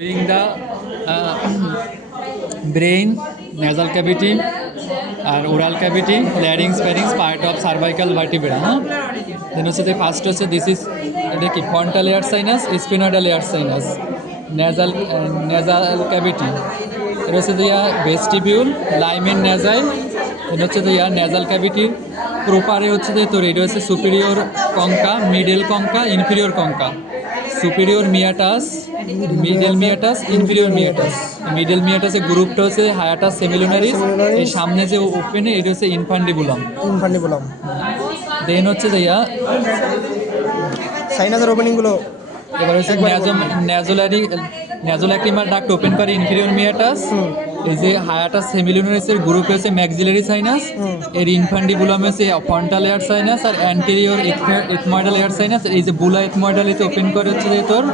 Being the brain, nasal cavity, and oral cavity, larynx, pharynx, part of cervical vertebra. Then also the first also this is the frontal air sinus, sphenoidal air sinus, nasal cavity. Then also the vestibule, lamen nasal. Then also the nasal cavity. Propare হচ্ছে যে তোর এটা হচ্ছে superior concha, middle concha, inferior concha. Superior meatus, middle meatus, inferior meatus. Middle meatus এর গ্রুপটা হচ্ছে hiatus semilunaris, এই সামনে যে ওপেনে এটা হচ্ছে infundibulum. দেন হচ্ছে যে সাইনাসের ওপেনিং গুলো এবার হচ্ছে ন্যাজোল্যাক্রিমাল ডাক্ট ওপেন করে ইনফিরিয়র মিয়াটাস। এই যে হায়াটাস সেমিলুনারিসের গ্রুপ হচ্ছে ম্যাক্সিলারি সাইনাস, এর ইনফান্ডিবুলাম হচ্ছে ফ্রন্টাল এয়ার সাইনাস আর অ্যান্টেরিয়র এথময়েডাল এয়ার সাইনাস। এই যে বুলা এথময়েডাল এতে ওপেন করে হচ্ছে যে তোর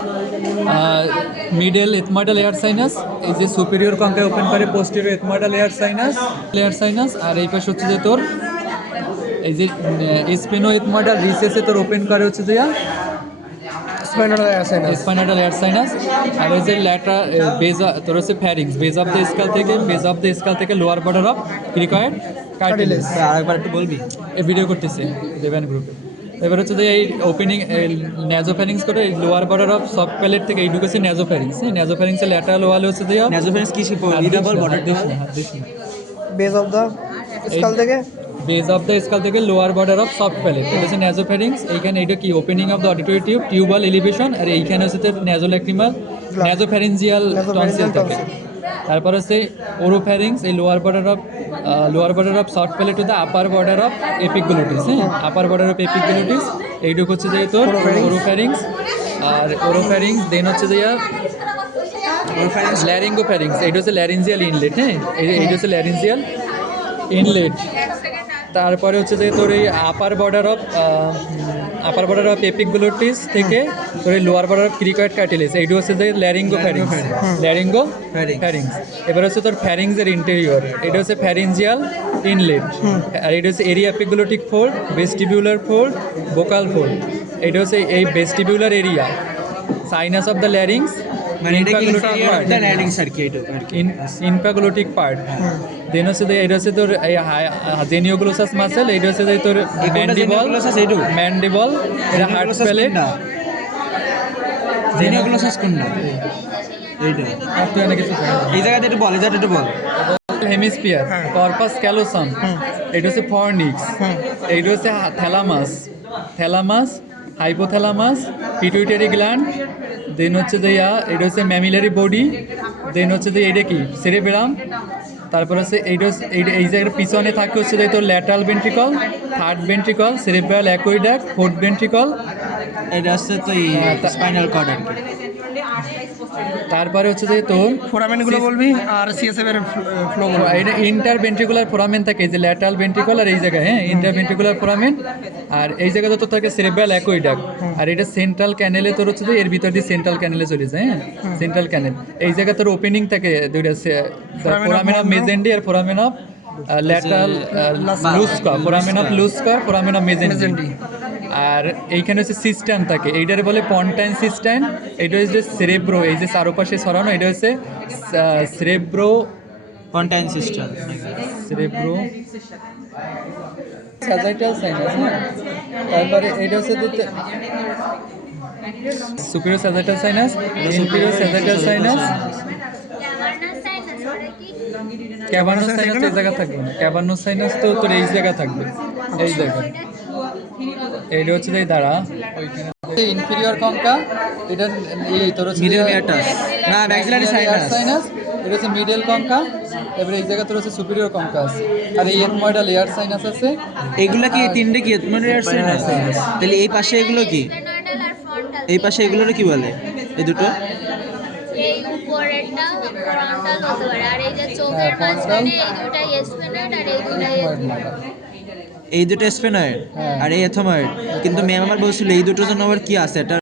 মিডল এথময়েডাল এয়ার সাইনাস। এই যে সুপিরিয়র কঙ্কায় ওপেন করে পোস্টেরিয়র এথময়েডাল এয়ার সাইনাস। আর এই পাশে হচ্ছে যে তোর এই যে স্পেনো এথময়েডাল রিসেসে তোর ওপেন করে হচ্ছে যে স্পাইনাল এয়ার সাইনাস। আর এই যে ল্যাটার বেজ তোর হচ্ছে pharynx, base of the skull থেকে lower border of cricoid cartilage. আরেকবার একটু বলবি, এই ভিডিও করতেছে দেবেন গ্রুপে। এবার হচ্ছে যে এই ওপেনিং ন্যাজোফ্যারিংস করে lower border of soft palette থেকে এইটুকু হচ্ছে ন্যাজোফ্যারিংস। ন্যাজোফ্যারিংসের ল্যাটারাল ওয়াল হচ্ছে যে ন্যাজোফ্যারিংস কি border base of the skull থেকে lower border of soft palate, এটা হচ্ছে ন্যাজোফ্যারিংস। এইখানে এটা কি opening of the auditory tube, tubal elevation. আর এইখানে হচ্ছে ন্যাজোল্যাক্রিমাল ন্যাজোফ্যারিঞ্জিয়াল টনসিল থাকে। তারপর হচ্ছে ওরোফ্যারিংস, এই lower border of soft palette to the upper border of epiglottis. Upper border of epiglottis এইটুকু হচ্ছে যে তোর ওরোফ্যারিংস। আর ওরোফ্যারিংস দেন হচ্ছে যে ল্যারিঙ্গোফ্যারিংস, এইটা হচ্ছে ল্যারিঞ্জিয়াল ইনলেট। এইটা হচ্ছে ল্যারিঞ্জিয়াল ইনলেট। তারপরে হচ্ছে যে তোর এই আপার বর্ডার অফ এপিগ্লোটিস থেকে তোর এই lower border of cricoid cartilage, এইটা হচ্ছে যে ল্যারিঙ্গোফ্যারিংস। এবার হচ্ছে তোর ফ্যারিংসের ইন্টেরিয়র, এটা হচ্ছে ফ্যারিঞ্জিয়াল ইনলেট। আর এটা হচ্ছে area epiglottic fold, vestibular fold, vocal fold. এটা হচ্ছে এই vestibular area, sinus of the larynx, infraglottic part. Then হচ্ছে এটা হচ্ছে তোর জেনিওগ্লোসাস মাসেল, এইটা হচ্ছে তোর ম্যান্ডিবল, এটা হার্ট প্যালেট। জেনিওগ্লোসাস কোনটা? এই জায়গাতে একটু বল। হেমিস্ফিয়ার, কর্পাস ক্যালোসাম, এটা হচ্ছে ফর্নিক্স, এইটা হচ্ছে থ্যালামাস, হাইপোথ্যালামাস, পিটুইটারি গ্ল্যান্ড। দেন হচ্ছে যে এটা হচ্ছে ম্যামিলারি বডি। দেন হচ্ছে যে এটা কি সেরেব্রাম। তারপর হচ্ছে এই জায়গার পিছনে থাকে হচ্ছে যে তোর lateral ventricle, third ventricle, cerebral aqueduct, fourth ventricle. এটা হচ্ছে তো স্পাইনাল কর্ড আর কি। তারপরে হচ্ছে যে তোর ফোরামেনগুলো বলবি আর সিএসএফ এর ফ্লো বলবি। এটা ইন্টারভেন্ট্রিকুলার ফোরামেন থাকে, এই যে ল্যাটারাল ভেন্ট্রিকল আর এই জায়গায় ইন্টারভেন্ট্রিকুলার ফোরামেন। আর এই জায়গাতে তো থাকে সেরেব্রাল অ্যাকোইডাক্ট। আর এটা সেন্ট্রাল ক্যানেলে তোর হচ্ছে যে এর ভিতর দিয়ে সেন্ট্রাল ক্যানেলে চলে যায়। সেন্ট্রাল ক্যানেল এই জায়গা তোর ওপেনিং থাকে দুইটা, ফোরামেন অফ মেজেন্ডি আর foramen of lateral Luschka, foramen of Luschka, foramen of Magendie. আর এইখানে হচ্ছে সিস্টেম থাকে, এইটারে বলে পন্টাইন সিস্টেম। এটা হচ্ছে সেরেব্রো, এই যে চারপাশে ছড়ানো, এটা হচ্ছে cerebro pontine system, sagittal sinus. তারপরে এটা হচ্ছে superior sagittal sinus, inferior sagittal sinus, cavernous sinus তো এই জায়গা থাকবে না। ক্যাভার্নাস সাইনাস তো তোর এই জায়গা থাকবে, এই জায়গা। এইটা হচ্ছে যে দ্বারা ইনফিরিয়র কঙ্কা, এটা এই তোর মিডল মিয়াটাস না ম্যাক্সিলারি সাইনাস, এটা হচ্ছে মিডল কঙ্কা। এবারে এই জায়গা তোর হচ্ছে সুপিরিয়র কঙ্কা আছে। আর এই এথময়েডাল এয়ার সাইনাস আছে। এগুলো কি তিনটে কি এথময়েডাল এয়ার সাইনাস? তাহলে এই পাশে এগুলো কি, এই পাশে এগুলোর কি বলে? এই দুটো এই উপরেরটা ফ্রন্টাল হতে পারে, আর এই যে চোখের মাঝখানে এই দুটাই স্ফেনয়েড আর এই দুটাই এই দুটো স্ফেনয়েড আর এই এথময়েড। কিন্তু ম্যাম আমার বলছিল এই দুটোর জন্য আবার কি আছে এটা